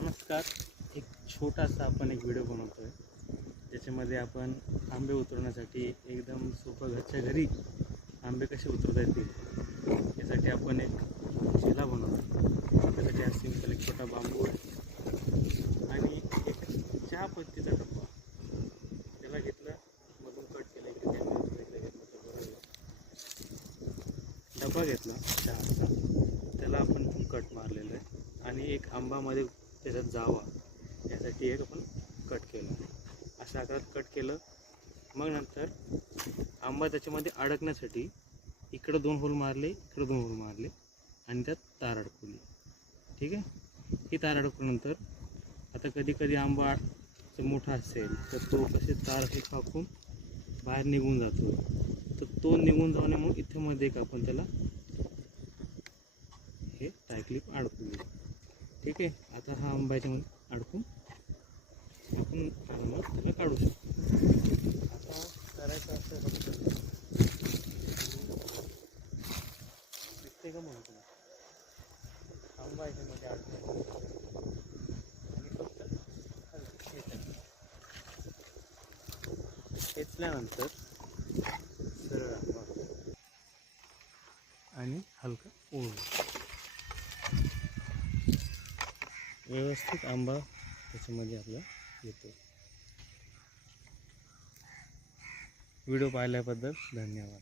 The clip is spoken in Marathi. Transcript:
नमस्कार. एक छोटासा आपण एक व्हिडिओ बनवतो आहे ज्याच्यामध्ये आपण आंबे उतरवण्यासाठी एकदम सोपं घरच्या घरी आंबे कसे उतरवता येतील यासाठी आपण एक झुला बनवतो. त्यासाठी हा सिंपल एक छोटा बांबू आहे आणि एक चहा पत्तीचा डब्बा त्याला घेतलं, मधून कट केलं, इकडे कॅमेरा घेतलं तर बरं. डब्बा घेतला चहाचा, त्याला आपण कट मारलेलं आहे आणि एक आंबामध्ये त्याच्यात जावा यासाठी एक आपण कट केलं, अशा आकारात कट केलं. मग नंतर आंबा त्याच्यामध्ये अडकण्यासाठी इकडं 2 होल मारले, इकडं 2 होल मारले आणि त्यात तार अडकवली. ठीक आहे. ही तार अडकल्यानंतर आता कधी कधी आंबा जर मोठा असेल तर तो कसे तार असे फाकून बाहेर निघून जातो, तर तो निघून जाऊ नये म्हणून इथे मध्ये एक आपण त्याला हे टाय क्लिप अडकवली. ठीक आहे. आता हा आंबा याच्यामध्ये अडकून आपण आंबा त्याला काढू शकतो. आता करायचं असं फक्त दिसते का म्हणून तुला आंबा याच्यामध्ये अडकून आणि फक्त खेचल्यानंतर सरळ आंबा आणि हलका ओढ व्यवस्थित आंबा त्याच्यामध्ये आपला येतो. व्हिडिओ पाहिल्याबद्दल धन्यवाद.